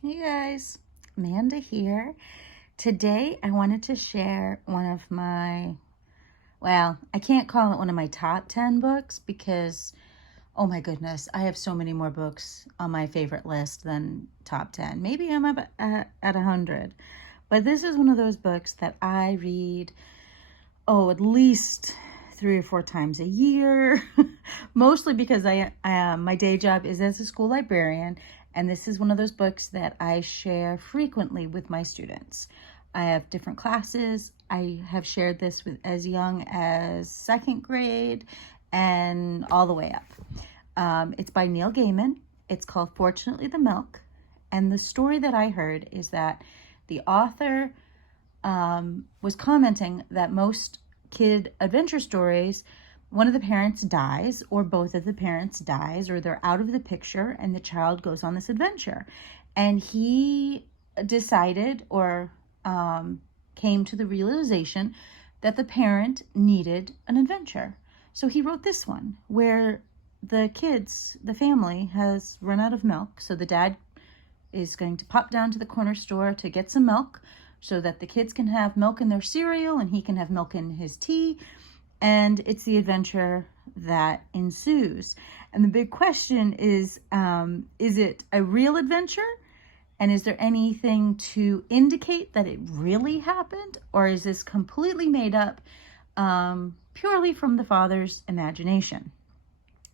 Hey guys, Amanda here. Today I wanted to share one of my, I can't call it one of my top 10 books because, oh my goodness, I have so many more books on my favorite list than top 10. Maybe I'm up at 100. But this is one of those books that I read, at least 3 or 4 times a year, mostly because my day job is as a school librarian, and this is one of those books that I share frequently with my students. I have different classes. I have shared this with as young as second grade and all the way up. It's by Neil Gaiman. It's called Fortunately the Milk. And the story that I heard is that the author was commenting that most kid adventure stories, one of the parents dies or both of the parents dies or they're out of the picture and the child goes on this adventure. And he decided or came to the realization that the parent needed an adventure. So he wrote this one where the family has run out of milk. So the dad is going to pop down to the corner store to get some milk so that the kids can have milk in their cereal and he can have milk in his tea. And it's the adventure that ensues. And the big question is it a real adventure? And is there anything to indicate that it really happened? Or is this completely made up purely from the father's imagination?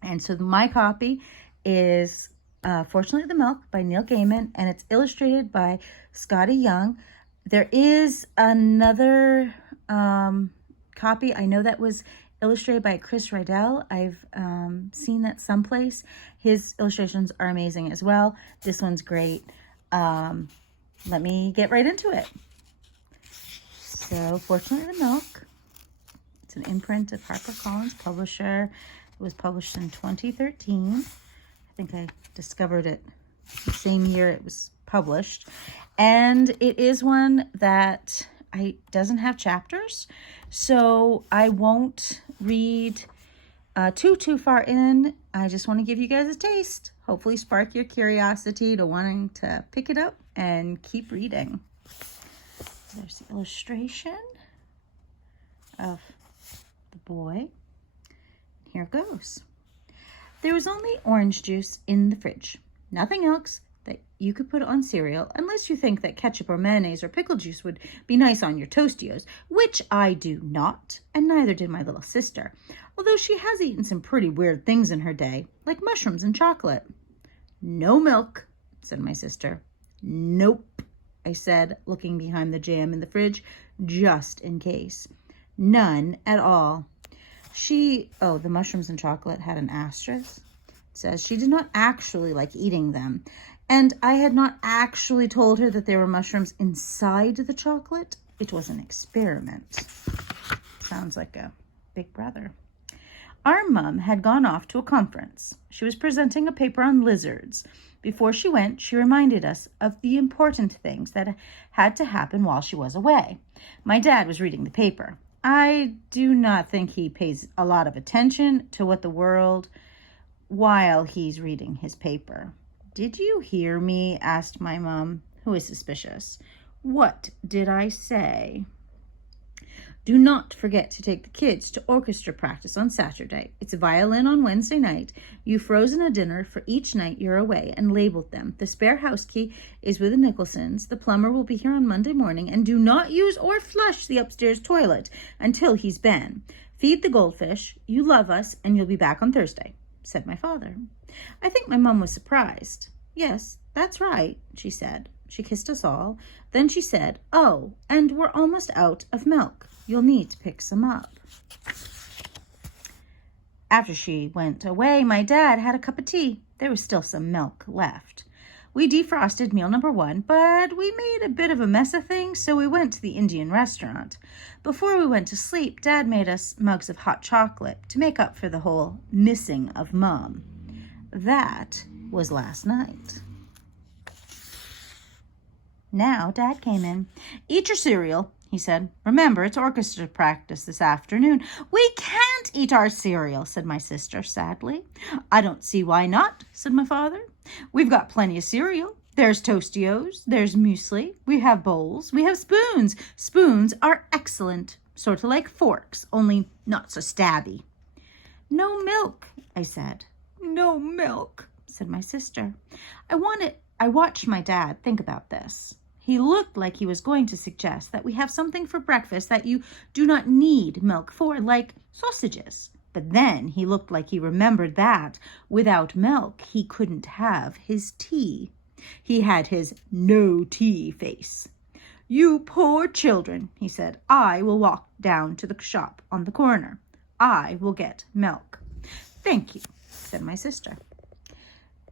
And so my copy is Fortunately the Milk by Neil Gaiman, and it's illustrated by Scotty Young. There is another copy. I know that was illustrated by Chris Rydell. I've seen that someplace. His illustrations are amazing as well. This one's great. Let me get right into it. So, Fortunately the Milk. It's an imprint of HarperCollins publisher. It was published in 2013. I think I discovered it the same year it was published. And it is one that doesn't have chapters, so I won't read too far in. I just want to give you guys a taste, hopefully spark your curiosity to wanting to pick it up and keep reading. There's the illustration of the boy. Here goes. There was only orange juice in the fridge, nothing else that you could put on cereal, unless you think that ketchup or mayonnaise or pickle juice would be nice on your Tostios, which I do not, and neither did my little sister, although she has eaten some pretty weird things in her day, like mushrooms and chocolate. No milk, said my sister. Nope, I said, looking behind the jam in the fridge, just in case. None at all. The mushrooms and chocolate had an asterisk. It says she did not actually like eating them. And I had not actually told her that there were mushrooms inside the chocolate. It was an experiment. Sounds like a big brother. Our mom had gone off to a conference. She was presenting a paper on lizards. Before she went, she reminded us of the important things that had to happen while she was away. My dad was reading the paper. I do not think he pays a lot of attention to what the world while he's reading his paper. Did you hear me? Asked my mom, who is suspicious. What did I say? Do not forget to take the kids to orchestra practice on Saturday. It's violin on Wednesday night. You've frozen a dinner for each night you're away and labeled them. The spare house key is with the Nicholsons. The plumber will be here on Monday morning, and do not use or flush the upstairs toilet until he's been. Feed the goldfish. You love us, and you'll be back on Thursday, said my father. I think my mom was surprised. Yes, that's right, she said. She kissed us all. Then she said, oh, and we're almost out of milk. You'll need to pick some up. After she went away, my dad had a cup of tea. There was still some milk left. We defrosted meal number 1, but we made a bit of a mess of things, so we went to the Indian restaurant. Before we went to sleep, Dad made us mugs of hot chocolate to make up for the whole missing of Mom. That was last night. Now Dad came in. Eat your cereal, he said. Remember, it's orchestra practice this afternoon. We can't eat our cereal, said my sister sadly. I don't see why not, said my father. We've got plenty of cereal. There's Tostios, there's muesli, we have bowls, we have spoons. Spoons are excellent, sort of like forks, only not so stabby. No milk, I said. No milk, said my sister. I watched my dad think about this. He looked like he was going to suggest that we have something for breakfast that you do not need milk for, like sausages. But then he looked like he remembered that without milk he couldn't have his tea. He had his no tea face. You poor children, he said. I will walk down to the shop on the corner. I will get milk. Thank you, said my sister.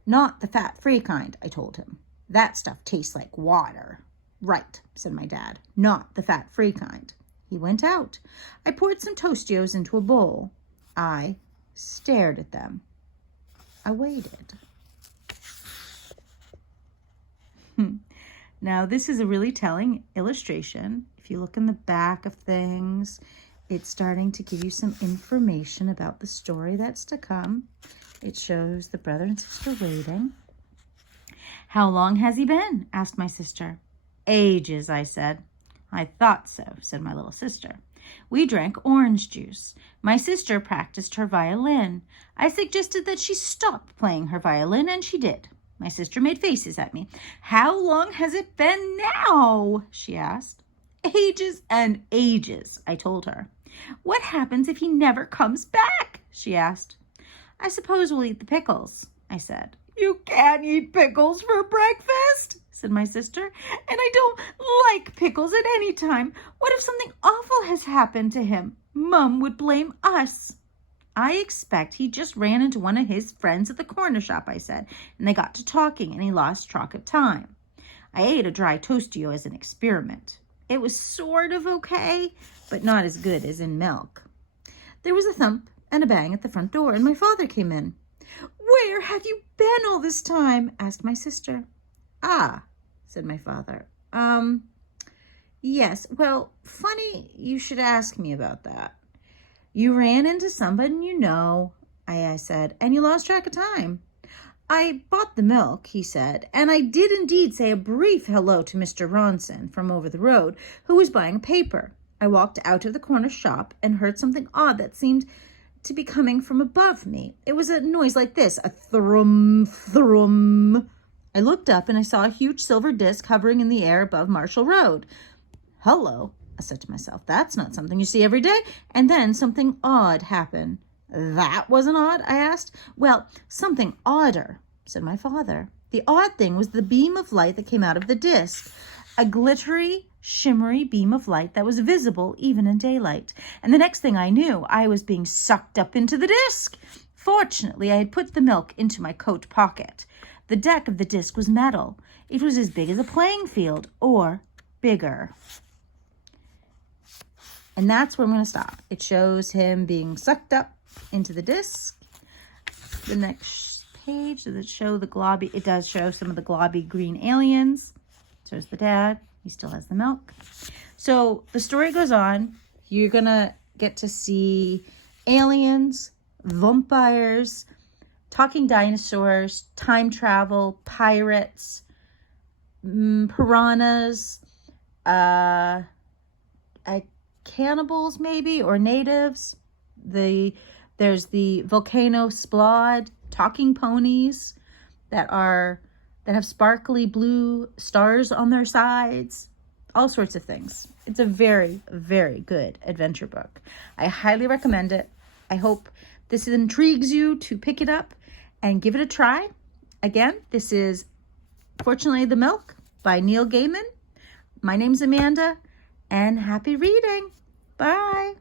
Not the fat-free kind, I told him. That stuff tastes like water. Right, said my dad. Not the fat-free kind. He went out. I poured some Tostios into a bowl. I stared at them. I waited. Now, this is a really telling illustration. If you look in the back of things, it's starting to give you some information about the story that's to come. It shows the brother and sister waiting. How long has he been? Asked my sister. Ages, I said. I thought so, said my little sister. We drank orange juice. My sister practiced her violin. I suggested that she stop playing her violin, and she did. My sister made faces at me. How long has it been now? She asked. Ages and ages, I told her. What happens if he never comes back? She asked. I suppose we'll eat the pickles, I said. You can't eat pickles for breakfast, said my sister, and I don't like pickles at any time. What if something awful has happened to him? Mum would blame us. I expect he just ran into one of his friends at the corner shop, I said, and they got to talking and he lost track of time. I ate a dry Tostio as an experiment. It was sort of okay, but not as good as in milk. There was a thump and a bang at the front door, and my father came in. Where have you been all this time? Asked my sister. Ah, said my father. Yes, well, funny you should ask me about that. You ran into somebody you know, I said, and you lost track of time. I bought the milk, he said, and I did indeed say a brief hello to Mr. Ronson from over the road, who was buying a paper. I walked out of the corner shop and heard something odd that seemed to be coming from above me. It was a noise like this, a thrum, thrum. I looked up and I saw a huge silver disc hovering in the air above Marshall Road. Hello, I said to myself. That's not something you see every day. And then something odd happened. That wasn't odd, I asked. Well, something odder, said my father. The odd thing was the beam of light that came out of the disc. A glittery, shimmery beam of light that was visible even in daylight. And the next thing I knew, I was being sucked up into the disc. Fortunately, I had put the milk into my coat pocket. The deck of the disc was metal. It was as big as a playing field, or bigger. And that's where I'm going to stop. It shows him being sucked up into the disc. The next page, does it show the globby? It does show some of the globby green aliens. Shows the dad. He still has the milk. So the story goes on. You're going to get to see aliens, vampires, talking dinosaurs, time travel, pirates, piranhas, cannibals maybe, or natives. There's the volcano splod, talking ponies that have sparkly blue stars on their sides, all sorts of things. It's a very, very good adventure book. I highly recommend it. I hope this intrigues you to pick it up and give it a try. Again, this is Fortunately the Milk by Neil Gaiman. My name's Amanda, and happy reading. Bye.